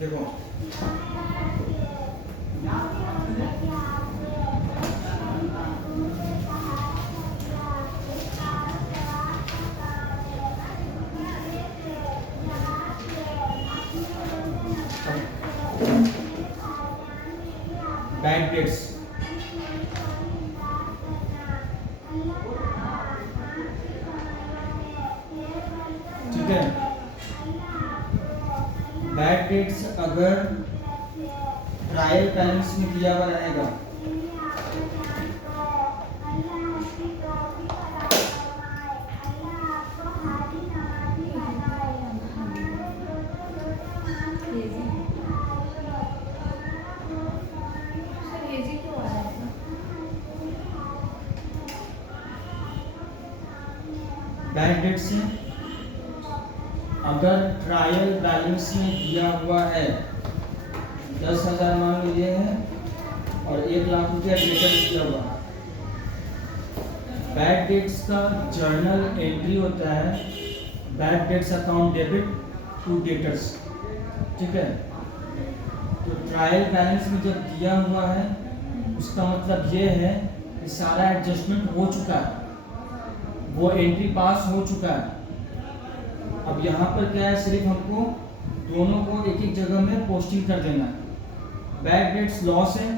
देखो bad debts, ठीक है। बैड डेट्स अगर ट्रायल बैलेंस में दिया हुआ रहेगा बैड डेट्स से अगर ट्रायल बैलेंस में दिया हुआ है 10,000 मान लीजिए है और 1,00,000 रुपया डेटर दिया हुआ। बैड डेट्स का जर्नल एंट्री होता है bad debts account debit to debtors, ठीक है। तो ट्रायल बैलेंस में जब दिया हुआ है उसका मतलब ये है कि सारा एडजस्टमेंट हो चुका है, वो एंट्री पास हो चुका है। अब यहाँ पर क्या है, सिर्फ हमको दोनों को एक एक जगह में पोस्टिंग कर देना है। बैड डेट्स लॉस है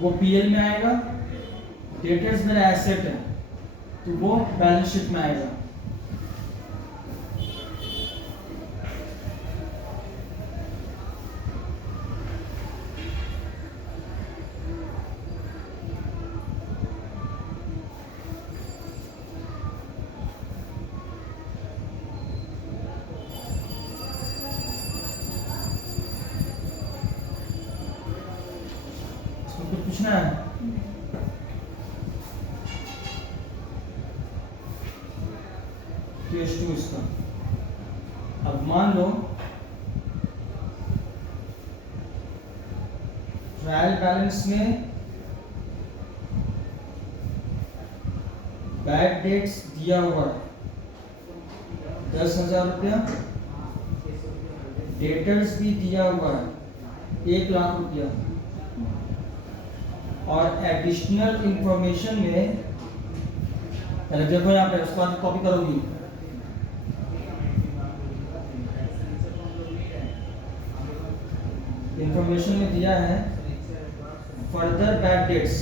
वो पीएल में आएगा, डेटर्स मेरा एसेट है तो वो बैलेंस शीट में आएगा। कुछ पूछना है? केस 2 इसका। अब मान लो ट्रायल बैलेंस में बैड डेट्स दिया हुआ 10,000 रुपया, डेटर्स भी दिया हुआ है 1,00,000 रुपया, और एडिशनल इंफॉर्मेशन में पहले देखो यहाँ पे, उसके बाद कॉपी करोगी। इंफॉर्मेशन में दिया है फर्दर बैड डेट्स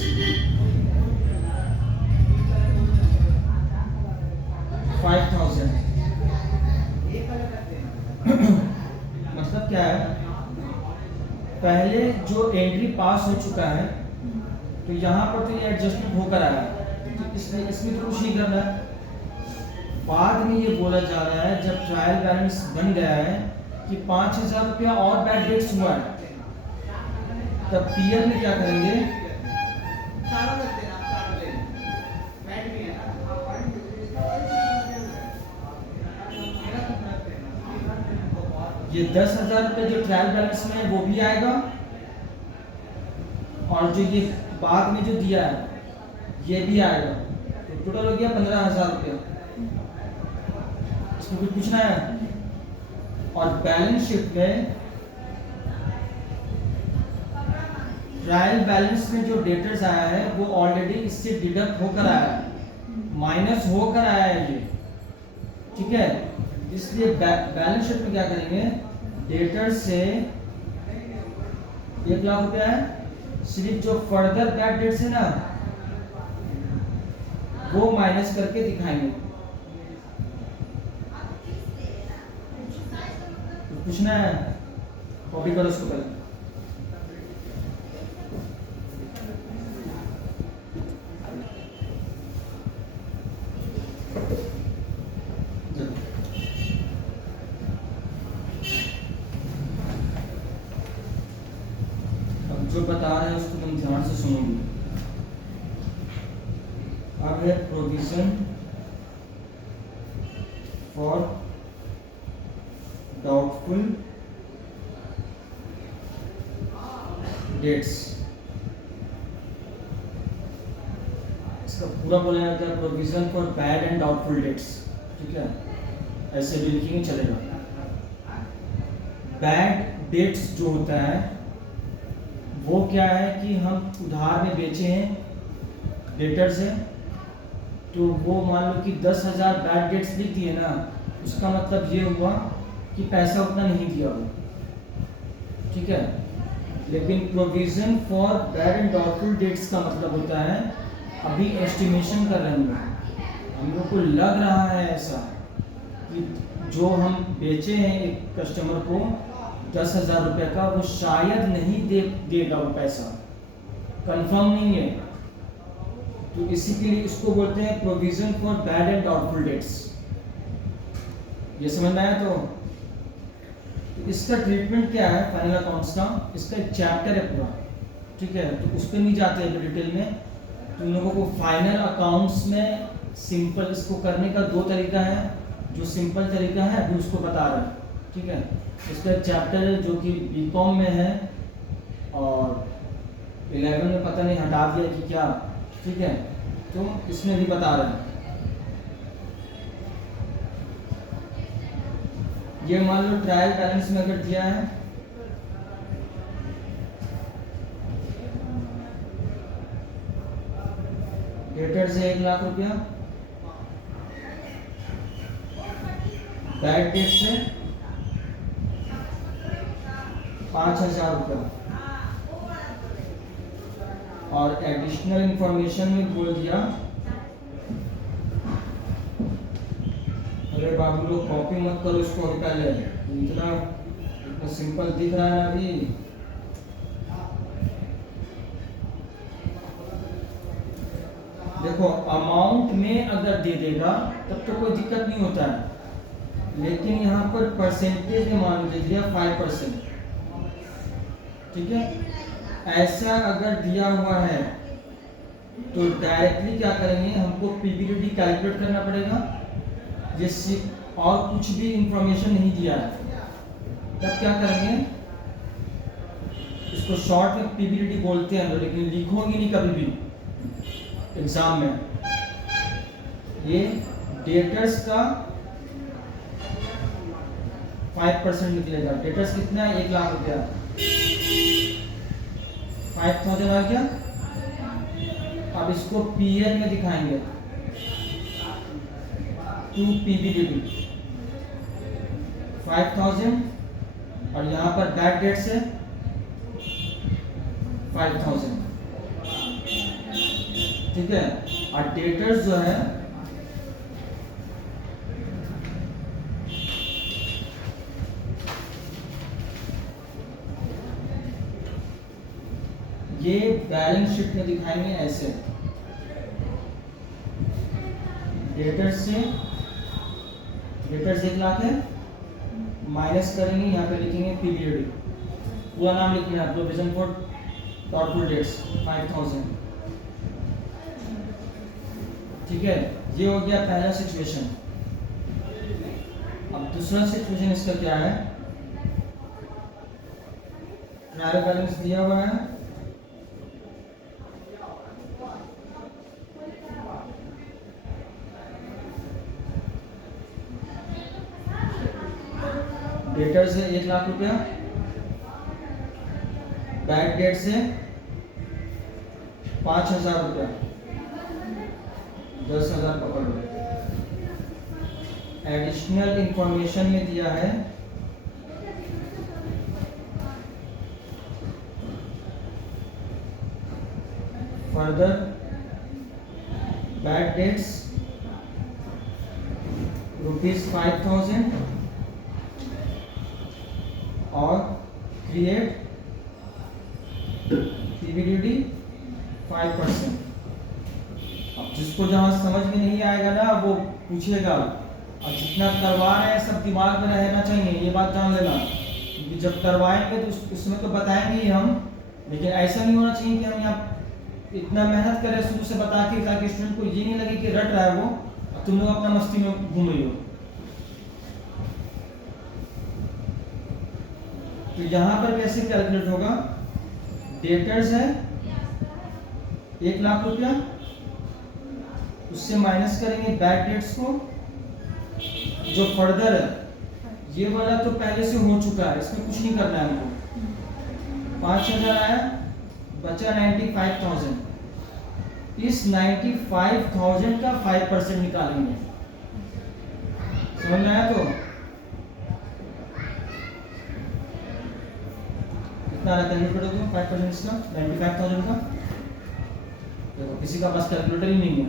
5,000। मतलब क्या है, पहले जो एंट्री पास हो चुका है तो यहाँ पर तो ये एडजस्टमेंट होकर आया, तो इसलिए इसमें तो कुछ नहीं करना है। बाद में ये बोला जा रहा है जब ट्रायल बैलेंस बन गया है कि 5,000 रुपया और बैड डेट्स हुआ है, तब पीएल में क्या करेंगे, ये 10,000 रुपये जो ट्रायल बैलेंस में है वो भी आएगा, और जो ये बाद में जो दिया है ये भी आएगा, तो टोटल हो गया 15,000 रुपया। इसमें कुछ पूछना है? और बैलेंस शीट में ट्रायल बैलेंस में जो डेटर्स आया है वो ऑलरेडी इससे डिडक्ट होकर आया है, माइनस होकर आया है ये, ठीक है। इसलिए बैलेंस शीट में क्या करेंगे, डेटर्स से 1,00,000 रुपया है, सिर्फ जो फर्दर बैड डेट्स है ना वो माइनस करके दिखाएंगे। तो पूछना है, कॉपी करो उसको पहले। अब जो बता रहे हैं उसको तुम ध्यान से सुनोगे। अब है प्रोविजन फॉर डाउटफुल डेट्स। इसका पूरा बोला जाता है provision for bad and doubtful debts, ठीक है, ऐसे भी लिखेंगे चलेगा। बैड डेट्स जो होता है वो क्या है कि हम उधार में बेचे हैं डेटर से, तो वो मान लो कि 10,000 बैड डेट्स लिख दिए ना, उसका मतलब ये हुआ कि पैसा उतना नहीं दिया वो, ठीक है। लेकिन provision for bad and doubtful debts का मतलब होता है अभी एस्टिमेशन कर रहे हैं हम लोग को लग रहा है ऐसा कि जो हम बेचे हैं एक कस्टमर को 10,000 रुपये का, वो शायद नहीं देगा वो पैसा, कंफर्म नहीं है, तो इसी के लिए इसको बोलते हैं provision for bad and doubtful debts. ये समझ में आया? तो इसका ट्रीटमेंट क्या है फाइनल अकाउंट्स का, इसका एक चैप्टर है पूरा, ठीक है, तो उस पर नहीं जाते हैं डिटेल में। तुम लोगों को फाइनल अकाउंट्स में सिंपल इसको करने का 2 तरीका है, जो सिंपल तरीका है अभी उसको बता रहा है, ठीक है। इसका एक चैप्टर है जो कि बीकॉम में है और 11 में पता नहीं हटा दिया कि क्या, ठीक है, तो इसमें भी बता रहे हैं। ये मान लो ट्रायल बैलेंस में अगर दिया है डेटर से 1 लाख रुपया, बैड डेट से 5,000 रुपया, और एडिशनल इंफॉर्मेशन में बोल दिया, अरे बाबू लोग कॉपी मत करो इसको अभी, पहले इतना सिंपल दिख रहा है अभी। देखो अमाउंट में अगर दे देगा तब तो कोई दिक्कत नहीं होता है, लेकिन यहाँ पर परसेंटेज में मान दे दिया 5%, ठीक है। ऐसा अगर दिया हुआ है तो डायरेक्टली क्या करेंगे, हमको पीबीडीटी कैलकुलेट करना पड़ेगा, जैसे और कुछ भी इंफॉर्मेशन नहीं दिया है, तब क्या करेंगे, इसको शॉर्ट में पीबीडीटी बोलते हैं, लेकिन लिखोगे नहीं कभी भी एग्जाम में। ये डेटर्स का 5% निकलेगा। डेटर्स कितना है? 1 लाख रुपया, 5,000 आ गया। अब इसको पीएल में दिखाएंगे, टू पीबीडीटी 5,000, और यहाँ पर बैड डेट से 5,000, ठीक है। और डेटर्स जो है ये बैलेंस शीट में दिखाएंगे ऐसे, डेटर्स 1 लाख है, माइनस करेंगे, यहाँ पे लिखेंगे पीबीडीटी, पूरा नाम लिखना है, प्रोविजन फॉर डाउटफुल डेट्स 5,000, ठीक है। ये हो गया पहला सिचुएशन। अब दूसरा सिचुएशन इसका क्या है, ट्रायल बैलेंस दिया हुआ है, डेटर से 1 लाख रुपया, बैड डेट से 5,000 रुपया, 10,000 पकड़ लो। एडिशनल इंफॉर्मेशन में दिया है फर्दर बैड डेट्स ₹5,000 और क्रिएट पीबीडीटी 5%। अब जिसको जहाँ समझ में नहीं आएगा ना वो पूछेगा, और जितना करवा रहे हैं सब दिमाग में रहना चाहिए, ये बात जान लेना, क्योंकि जब करवाएंगे तो उसमें तो बताएंगे ही हम, लेकिन ऐसा नहीं होना चाहिए कि हम यहाँ इतना मेहनत करें शुरू से बता के, ताकि स्टूडेंट को ये नहीं लगे कि रट रहा है वो, और तुम लोग अपना मस्ती में घूम रही हो। तो यहाँ पर कैसे कैलकुलेट होगा, डेटर्स है 1 लाख रुपया, उससे माइनस करेंगे बैड डेट्स को, जो फर्दर है ये वाला तो पहले से हो चुका है, इसमें कुछ नहीं करना है हमको। 5,000 आया, बचा 95,000। इस 95,000 का 5% निकालेंगे। समझ में आया? तो कितना कैलकुलेट करोगे 5% इसका 95,000 का? देखो किसी का पास कैलकुलेटर ही नहीं है।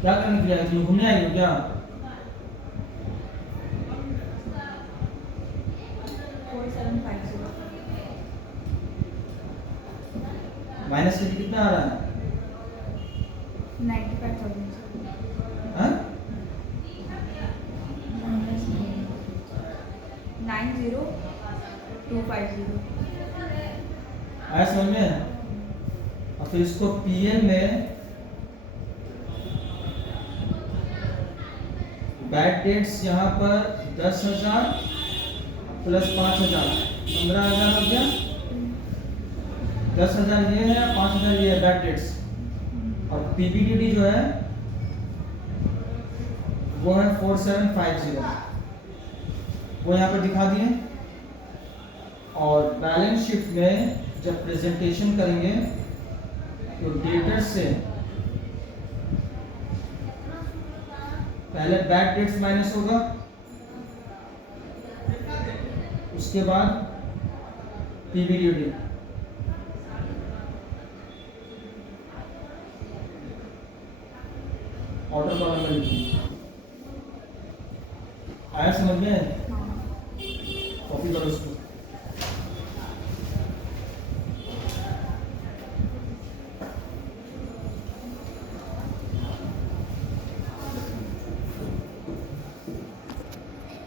क्या करने के लिए तुम घूमने आई हो क्या? माइनस करके कितना आ रहा है? 95,000। हाँ? 90,250। आया समझ में? और फिर इसको पीएल में बैड डेट्स यहाँ पर 10,000 प्लस 5,000 15,000 हो गया। 10,000 ये है, 5,000 ये है बैड डेट्स। और पीबीडीडी जो है वो है 4750, वो यहाँ पर दिखा दिए। और बैलेंस शीट में जब प्रेजेंटेशन करेंगे तो डेटर से पहले बैड डेट्स माइनस होगा, उसके बाद पीबीडीडी। ऑर्डर कॉलम में लिखिए। आया समझ में?